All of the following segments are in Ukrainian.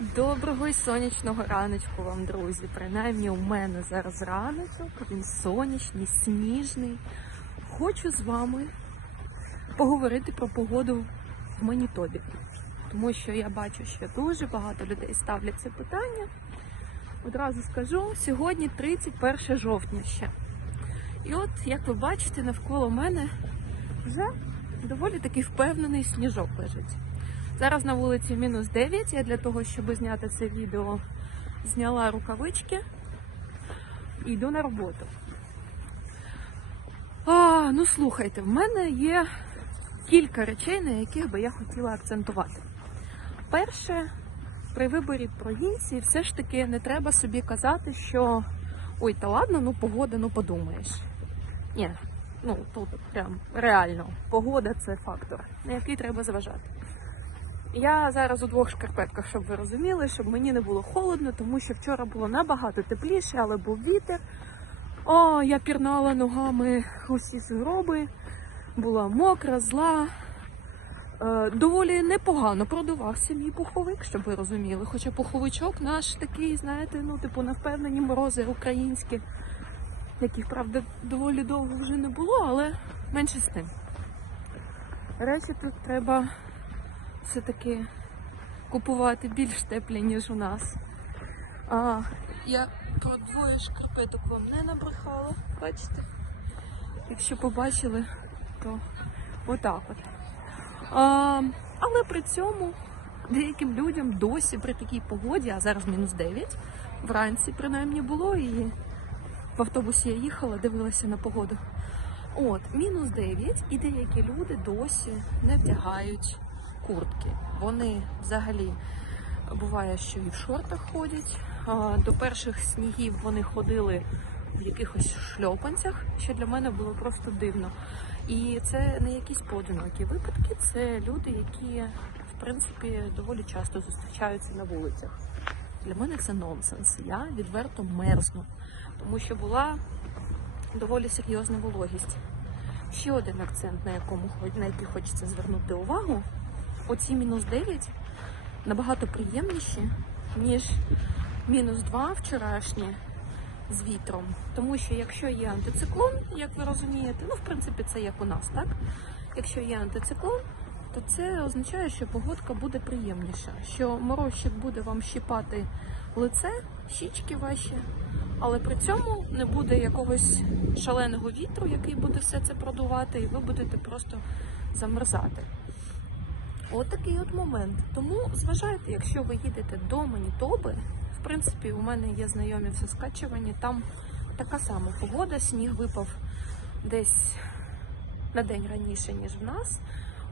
Доброго і сонячного раночку вам, друзі. Принаймні у мене зараз раночок, він сонячний, сніжний. Хочу з вами поговорити про погоду в Манітобі. Тому що я бачу, що дуже багато людей ставлять це питання. Одразу скажу, сьогодні 31 жовтня ще. І от, як ви бачите, навколо мене вже доволі такий впевнений сніжок лежить. Зараз на вулиці мінус 9. Я для того, щоб зняти це відео, зняла рукавички і йду на роботу. А, ну слухайте, в мене є кілька речей, на яких би я хотіла акцентувати. Перше, при виборі провінції все ж таки не треба собі казати, що ой, та ладно, ну погода, ну подумаєш. Ні, ну тут прям реально погода це фактор, на який треба зважати. Я зараз у двох шкарпетках, щоб ви розуміли, щоб мені не було холодно, тому що вчора було набагато тепліше, але був вітер. О, я пірнала ногами усі сугроби, була мокра, зла. Е, доволі непогано продувався мій пуховик, щоб ви розуміли. Хоча пуховичок наш такий, знаєте, ну, типу, на впевнені морози українські, яких, правда, доволі довго вже не було, але менше з тим. Речі тут треба все-таки купувати більш теплі, ніж у нас. А, я про двоє шкарпеток вам не набрехала, бачите? Якщо побачили, то отак от. А, але при цьому деяким людям досі при такій погоді, а зараз мінус 9, вранці принаймні було, і в автобусі я їхала, дивилася на погоду. От, мінус 9, і деякі люди досі не вдягають куртки. Вони взагалі буває, що і в шортах ходять. До перших снігів вони ходили в якихось шльопанцях, що для мене було просто дивно. І це не якісь поодинокі випадки, це люди, які в принципі доволі часто зустрічаються на вулицях. Для мене це нонсенс. Я відверто мерзну, тому що була доволі серйозна вологість. Ще один акцент, на якому на який хочеться звернути увагу, оці мінус 9 набагато приємніші, ніж мінус 2 вчорашні з вітром. Тому що якщо є антициклон, як ви розумієте, ну в принципі це як у нас, так? Якщо є антициклон, то це означає, що погодка буде приємніша, що морозчик буде вам щіпати лице, щічки ваші, але при цьому не буде якогось шаленого вітру, який буде все це продувати, і ви будете просто замерзати. От такий от момент. Тому зважайте, якщо ви їдете до Манітоби, в принципі, у мене є знайомі в Соскачевані, там така сама погода, сніг випав десь на день раніше, ніж в нас,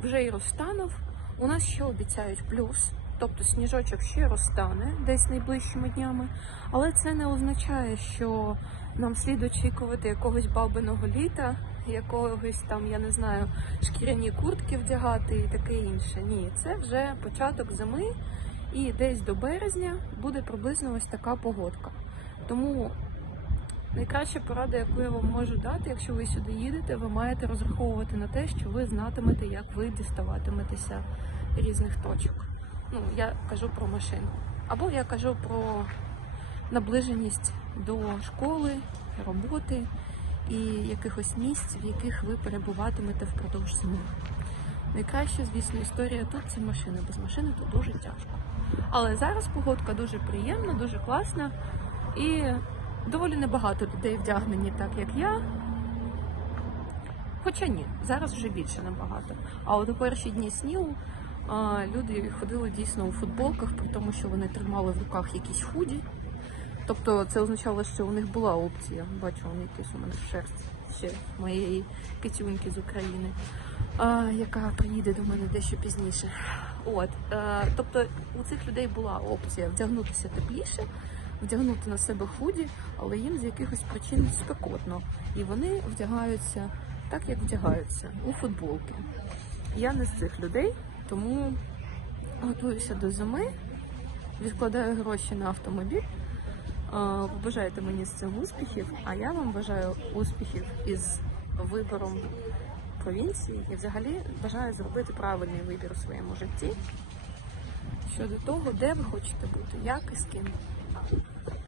вже і розтанув. У нас ще обіцяють плюс, тобто сніжочок ще розтане десь найближчими днями, але це не означає, що нам слід очікувати якогось бабиного літа, якогось там, я не знаю, шкіряні куртки вдягати і таке інше. Ні, це вже початок зими, і десь до березня буде приблизно ось така погодка. Тому найкраща порада, яку я вам можу дати, якщо ви сюди їдете, ви маєте розраховувати на те, що ви знатимете, як ви діставатиметеся різних точок. Ну, я кажу про машину. Або я кажу про наближеність до школи, роботи і якихось місць, в яких ви перебуватимете впродовж зими. Найкраща, звісно, історія тут це машина. Без машини тут дуже тяжко. Але зараз погодка дуже приємна, дуже класна і доволі небагато людей вдягнені так, як я. Хоча ні, зараз вже більше набагато. А от у перші дні снігу люди ходили дійсно у футболках, при тому, що вони тримали в руках якісь худі. Тобто це означало, що у них була опція. Бачу, вони якісь у мене шерсть ще моєї китюньки з України, а, яка приїде до мене дещо пізніше. От, е, тобто у цих людей була опція вдягнутися тепліше, вдягнути на себе худі, але їм з якихось причин спекотно. І вони вдягаються так, як вдягаються у футболки. Я не з цих людей, тому готуюся до зими, відкладаю гроші на автомобіль. Побажайте мені з цим успіхів, а я вам бажаю успіхів із вибором провінції і взагалі бажаю зробити правильний вибір у своєму житті, щодо того, де ви хочете бути, як і з ким.